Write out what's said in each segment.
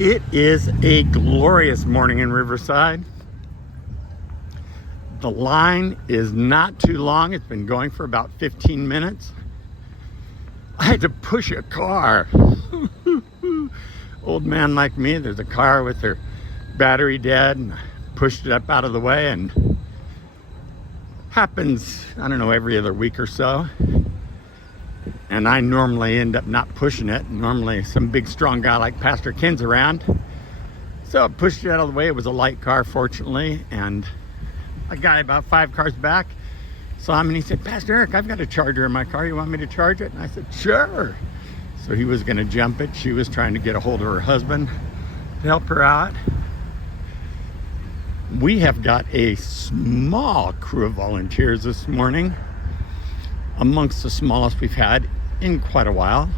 It is a glorious morning in Riverside. The line is not too long. It's been going for about 15 minutes. I had to push a car. Old man like me, there's a car with their battery dead, and I pushed it up out of the way, and happens, I don't know, every other week or so. And I normally end up not pushing it. Normally some big strong guy like Pastor Ken's around. So I pushed it out of the way. It was a light car, fortunately, and a guy about 5 cars back saw him and he said, "Pastor Eric, I've got a charger in my car. You want me to charge it?" And I said, "Sure." So he was gonna jump it. She was trying to get a hold of her husband to help her out. We have got a small crew of volunteers this morning, amongst the smallest we've had in quite a while.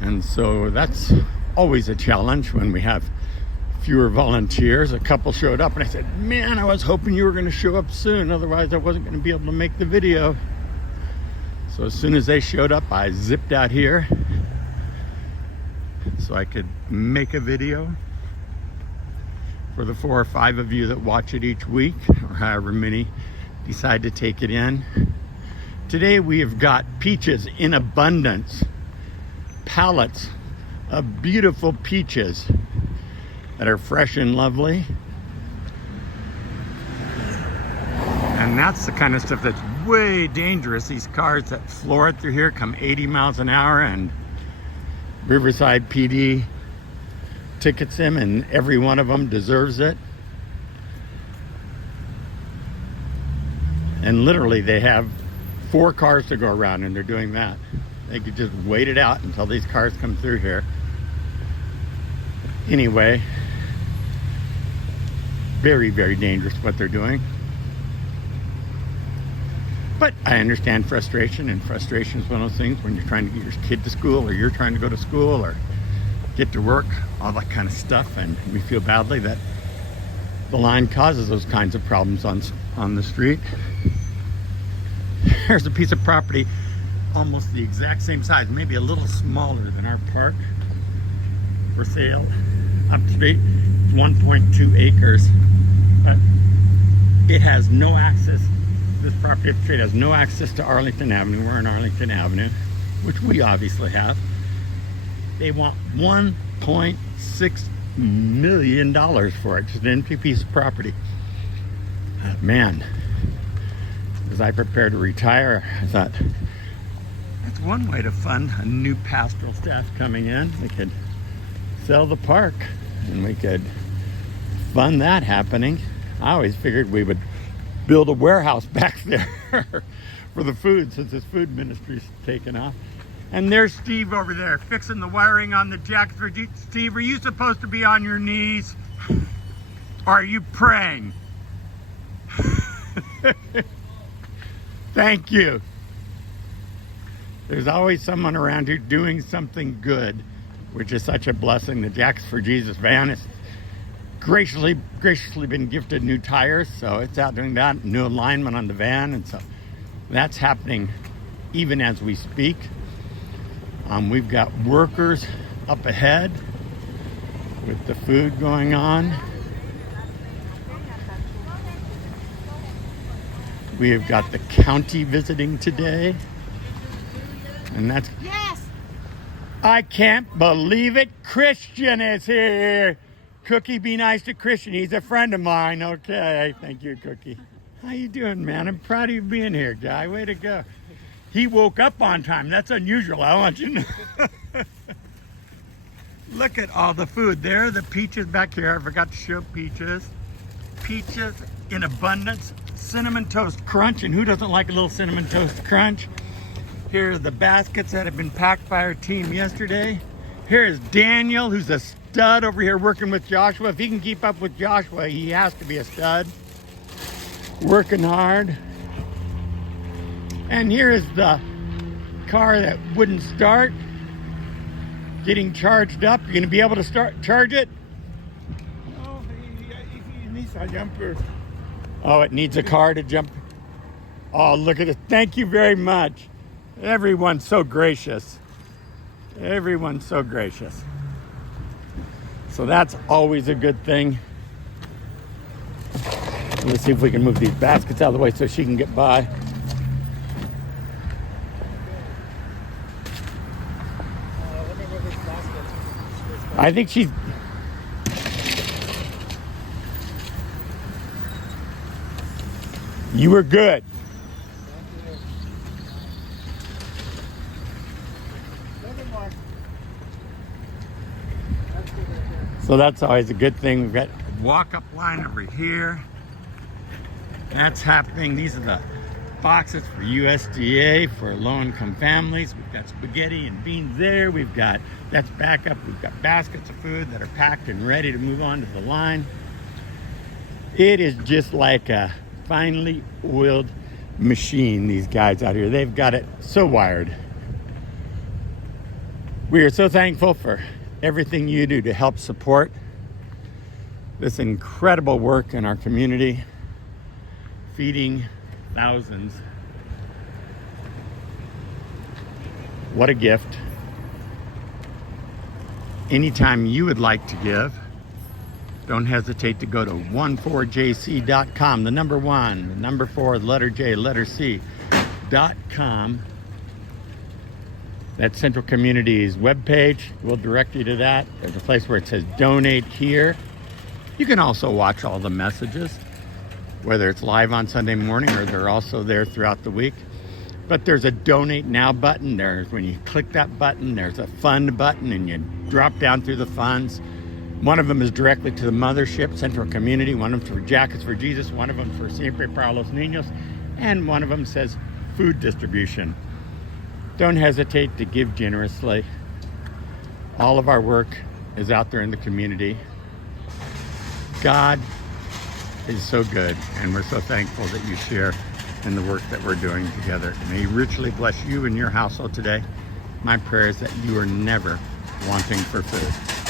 And so that's always a challenge when we have fewer volunteers. A couple showed up and I said, "Man, I was hoping you were going to show up soon, otherwise I wasn't going to be able to make the video." So as soon as they showed up, I zipped out here so I could make a video for the 4 or 5 of you that watch it each week, or however many decide to take it in. Today we have got peaches in abundance, pallets of beautiful peaches that are fresh and lovely. And that's the kind of stuff that's way dangerous. These cars that floor it through here come 80 miles an hour, and Riverside PD tickets them, and every one of them deserves it. And literally they have 4 cars to go around, and they're doing that. They could just wait it out until these cars come through here. Anyway, very, very dangerous what they're doing. But I understand frustration, and frustration is one of those things when you're trying to get your kid to school, or you're trying to go to school, or get to work, all that kind of stuff. And we feel badly that the line causes those kinds of problems on the street. Here's a piece of property almost the exact same size, maybe a little smaller than our park, for sale upstate. 1.2 acres, but it has no access. This property upstate has no access to Arlington Avenue. We're on Arlington Avenue, which we obviously have. They want $1.6 million for it, just an empty piece of property. Man, as I prepare to retire, I thought that's one way to fund a new pastoral staff coming in. We could sell the park and we could fund that happening. I always figured we would build a warehouse back there for the food, since this food ministry's taken off. And there's Steve over there fixing the wiring on the jacks for Steve, are you supposed to be on your knees? Or are you praying? Thank you. There's always someone around here doing something good, which is such a blessing. The Jacks for Jesus van has graciously been gifted new tires, so it's out doing that, new alignment on the van, and so that's happening even as we speak. We've got workers up ahead with the food going on. We have got the county visiting today, and that's... Yes! I can't believe it, Christian is here. Cookie, be nice to Christian. He's a friend of mine. Okay, thank you, Cookie. How you doing, man? I'm proud of you being here, guy. Way to go. He woke up on time. That's unusual, I want you to know. Look at all the food. There are the peaches back here. I forgot to show peaches. Peaches in abundance. Cinnamon Toast Crunch, and who doesn't like a little Cinnamon Toast Crunch? Here are the baskets that have been packed by our team yesterday. Here is Daniel, who's a stud over here working with Joshua. If he can keep up with Joshua, he has to be a stud. Working hard. And here is the car that wouldn't start, getting charged up. You're going to be able to charge it? No, it needs a jumper. Oh, it needs a car to jump. Oh, look at it. Thank you very much. Everyone's so gracious. Everyone's so gracious. So that's always a good thing. Let's see if we can move these baskets out of the way so she can get by. Let me move these baskets. I think she's... You were good. Nothing more. That's good right there. So that's always a good thing. We've got walk-up line over here. That's happening. These are the boxes for USDA for low-income families. We've got spaghetti and beans there. We've got, that's backup. We've got baskets of food that are packed and ready to move on to the line. It is just like a finely oiled machine, these guys out here. They've got it so wired. We are so thankful for everything you do to help support this incredible work in our community, feeding thousands. What a gift. Anytime you would like to give, don't hesitate to go to 14jc.com, the number 1, the number 4, the letter J, letter C.com. That's Central Community's webpage. We'll direct you to that. There's a place where it says donate here. You can also watch all the messages, whether it's live on Sunday morning or they're also there throughout the week. But there's a donate now button. When you click that button, there's a fund button and you drop down through the funds. One of them is directly to the mothership, Central Community. One of them for Jackets for Jesus. One of them for Siempre para los Niños. And one of them says food distribution. Don't hesitate to give generously. All of our work is out there in the community. God is so good, and we're so thankful that you share in the work that we're doing together. May He richly bless you and your household today. My prayer is that you are never wanting for food.